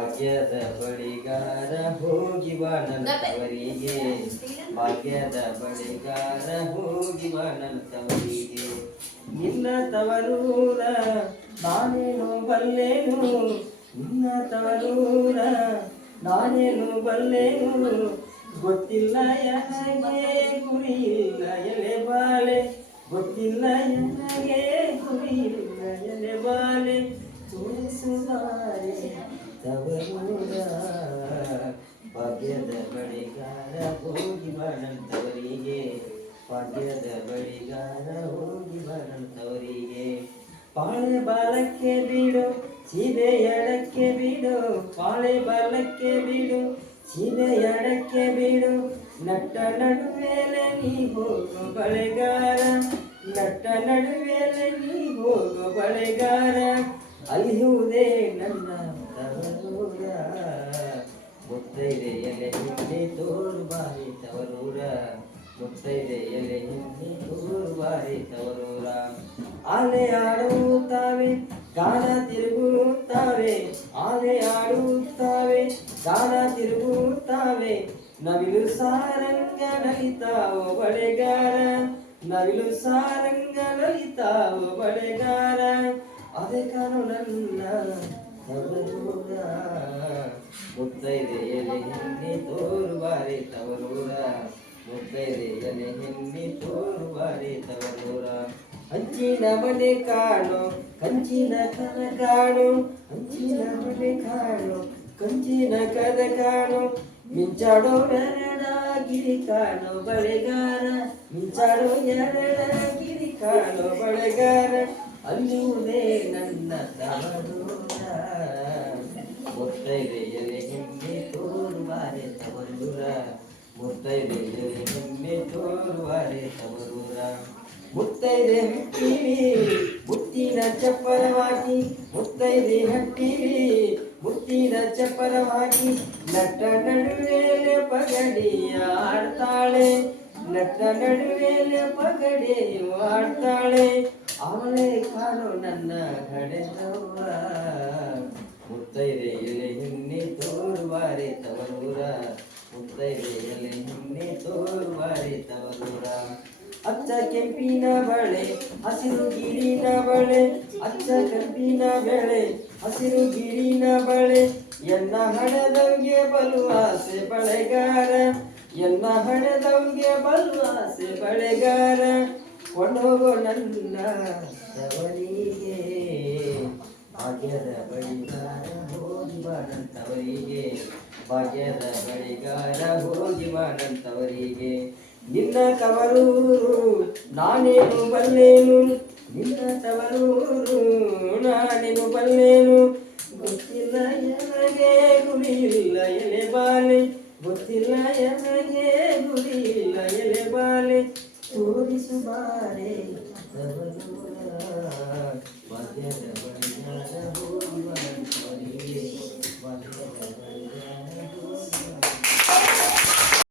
ಭಾಗ್ಯದ ಬಳಿಗಾರ ಹೋಗಿ ಬಾ ನನ್ನ ತವರಿಗೆ ಭಾಗ್ಯದ ಬಳಿಗಾರ ಹೋಗಿ ಬಾ ನನ್ನ ತವರಿಗೆ ನಿನ್ನ ತವರೂರ ನಾನೇನು ಬಲ್ಲೆನು ನಿನ್ನ ತವರೂರ ನಾನೇನು ಬಲ್ಲೆನು ಗೊತ್ತಿಲ್ಲ ನನಗೆ ಗುರಿಯಿಲ್ಲ ಎಲೆ ಬಾಳೆ ಗೊತ್ತಿಲ್ಲ ನನಗೆ ಗುರಿಯಿಲ್ಲ ಎಲೆ ಬಾಳೆ ತೋರಿಸುವಾರೆ ತವರೂರ ಭಾಗ್ಯದ ಬಳಿಗಾರ ಹೋಗಿ ಬಾಳಂತವರಿಗೆ ಭಾಗ್ಯದ ಬಳಿಗಾರ ಹೋಗಿ ಬಾಳಂತವರಿಗೆ ಪಾಳೆ ಬಾಲಕ್ಕೆ ಬಿಡು ಸೀಬೆ ಎಡಕ್ಕೆ ಬಿಡು ಪಾಳೆ ಬಾಲಕ್ಕೆ ಬಿಡು ಸೀಬೆ ಎಡಕ್ಕೆ ಬಿಡು ನಟ್ಟ ನಡುವೆಲೆ ನೀ ಹೋಗು ಬಳೆಗಾರ ನಟ್ಟ ನಡುವೆಲೆ ನೀ ಹೋಗು ಬಳೆಗಾರ ಅಲ್ಲಿಯುವುದೇ ನನ್ನ ತವರೂರ ಮುತ್ತೈದೆ ಎಲೆ ಹಿಂದೆ ತೋರು ಬಾರಿ ತವರೂರ ಮುತ್ತೈದೆ ಎಲೆ ಹಿಂದೆ ತೋರು ಬಾರಿ ತವರೂರ ಆಲೆ ಆಡುತ್ತಾವೆ ಗಾನ ತಿರುಗುತ್ತಾವೆ ಆಲೆ ಆಡುತ್ತಾವೆ ಗಾನ ತಿರುಗುತ್ತಾವೆ ನವಿಲು ಸಾರಂಗ ನಲಿತಾವೋ ಬಳೆಗಾರ ನವಿಲು ಸಾರಂಗ ನಲಿತಾವೋ ಬಳೆಗಾರ ಅದೇ ಕಾನು ನನ್ನ ತವರೂರ ಮುತ್ತೈದೆ ಎಲೆ ಹೆಣ್ಣೆ ತೋರು ಬಾರಿ ತವರೂರ ಮುತ್ತೈದೆ ಎಲೆ ಹೆಣ್ಣೆ ತೋರು ಬಾರಿ ತವರೂರ ಹಂಚಿನ ಮನೆ ಕಾಣು ಕಂಚಿನ ಕದ ಕಾಣು ಹಂಚಿನ ಮನೆ ಕಾಣು ಕಂಚಿನ ಕದ ಕಾಣು ಮಿಂಚಾಡೋ ಎರಡಾಗಿರಿ ಕಾಣೋ ಬಳೆಗಾರ ಮಿಂಚಾಡೋ ಎರಡಾಗಿರಿ ಕಾಣೋ ಬಳೆಗಾರ ಅಲ್ಲಿಯುವುದೇ ನನ್ನ ತವರೂರ ಮುತ್ತೈದೆ ಎಲೆ ಹೆಣ್ಣೆ ತೋರು ಬಾರೆ ತವರೂರ ಮುತ್ತೈದೆ ಎಲೆ ಹೆಣ್ಣೆ ತೋರು ಬಾರೆ ತವರೂರ ಮುತ್ತೈದೆ ಹಟ್ಟಿವಿ ಮುತ್ತಿನ ಚಪ್ಪರವಾಗಿ ಮುತ್ತೈದೆ ಹಟ್ಟಿವಿ ಮುತ್ತಿನ ಚಪ್ಪರವಾಗಿ ನಟ್ಟ ನಡುವೆಲೆ ಪಗಡಿಯ ಆಡ್ತಾಳೆ ನಟ್ಟ ನಡುವೆಲೆ ಪಗಡಿಯು ಆಡ್ತಾಳೆ ಅವಳೇ ಕಾಣು ನನ್ನ ಕಡೆದವ್ವ ಮುತ್ತೈದೆ ಎಲೆ ಹೆಣ್ಣೆ ತೋರು ಬಾರೆ ತವರೂರ ಮುತ್ತೈದೆ ಎಲೆ ಹೆಣ್ಣೆ ತೋರು ಬಾರೆ ತವರೂರ ಅಚ್ಚ ಕೆಂಪಿನ ಬಳೆ ಹಸಿರು ಗಿರಿನ ಬಳೆ ಅಚ್ಚ ಕೆಂಪಿನ ಬೆಳೆ ಹಸಿರು ಗಿರಿನ ಬಳೆ ಎನ್ನ ಹಣದವ್ಗೆ ಬಲು ಆಸೆ ಬಳೆಗಾರ ಎನ್ನ ಹಣದವ್ಗೆ ಬಲು ಆಸೆ ಬಳೆಗಾರ ಕೊಂಡೋಗೋ ನನ್ನ ತವರಿಗೆ ಭಾಗ್ಯದ ಬಳಿಗಾರ ಹೋಗಿ ಬಾಳಂತವರಿಗೆ ಭಾಗ್ಯದ ಬಳಿಗಾರ ಹೋಗಿ ಬಾಳಂತವರಿಗೆ ನಿನ್ನ ತವರೂರು ನಾನೇನು ಬಲ್ಲೇನು ನಿನ್ನ ತವರೂರು ನಾನೇನು ಬಲ್ಲೇನು ಗೊತ್ತಿಲ್ಲ ನನಗೆ ಗುರಿಯಿಲ್ಲ ಎಲೆ ಬಾಲೆ ಗೊತ್ತಿಲ್ಲ ನನಗೆ ಗುರಿಯಿಲ್ಲ ಎಲೆ ಬಾಲೆ ತೋರಿಸು ಬಾರೆ ತವರೂರ